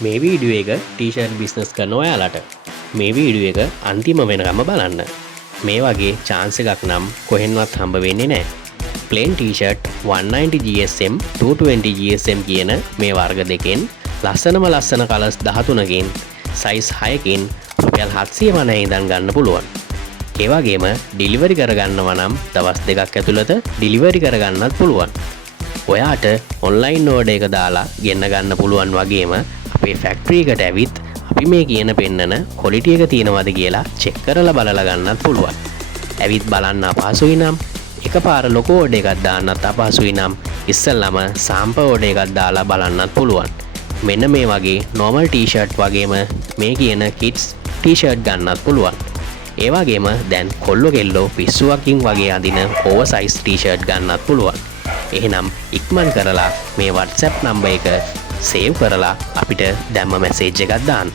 මේ වීඩියෝ එක T-shirt business කරන ඔයාලට මේ වීඩියෝ එක අන්තිම වෙනකම බලන්න. මේ වගේ chance එකක් නම් කොහෙන්වත් හම්බ වෙන්නේ නැහැ. plain t-shirt 190 GSM 220 GSM කියන මේ වර්ග දෙකෙන් ලස්සන කලර්ස් 13කින් size 6කින් රුපියල් 750 ඉඳන් ගන්න පුළුවන්. ඒ වගේම ඩිලිවරි කරගන්නවා නම් දවස් දෙකක් ඇතුළත ඩිලිවරි කරගන්නත් පුළුවන්. ඔයාට ඔන්ලයින් ඕඩර් එක දාලා ගෙන්න ගන්න පුළුවන් වගේම අපේ ෆැක්ටරි එකට ඇවිත් අපි මේ කියන පෙන්නන ක්වොලිටි එක තියෙනවද කියලා චෙක් කරලා බලලා ගන්නත් පුළුවන්. ඇවිත් බලන්න අපහසුයි නම් එකපාර ලොකු ඕඩර් එකක් දාන්නත් අපහසුයි නම් ඉස්සෙල්ලාම සාම්පල් ඕඩර් එකක් දාලා බලන්නත් පුළුවන්. මෙන්න මේ වගේ normal t-shirt වගේම මේ කියන kids t-shirt ගන්නත් පුළුවන්. ඒ වගේම දැන් කොල්ලෝ කෙල්ලෝ පිස්සුවකින් වගේ අඳින oversize t-shirt ගන්නත් පුළුවන්. එහෙනම් ඉක්මන් කරලා මේ WhatsApp නම්බර් එක සේව් කරලා අපිට දැම්ම මැසේජ් එකක් දාන්න.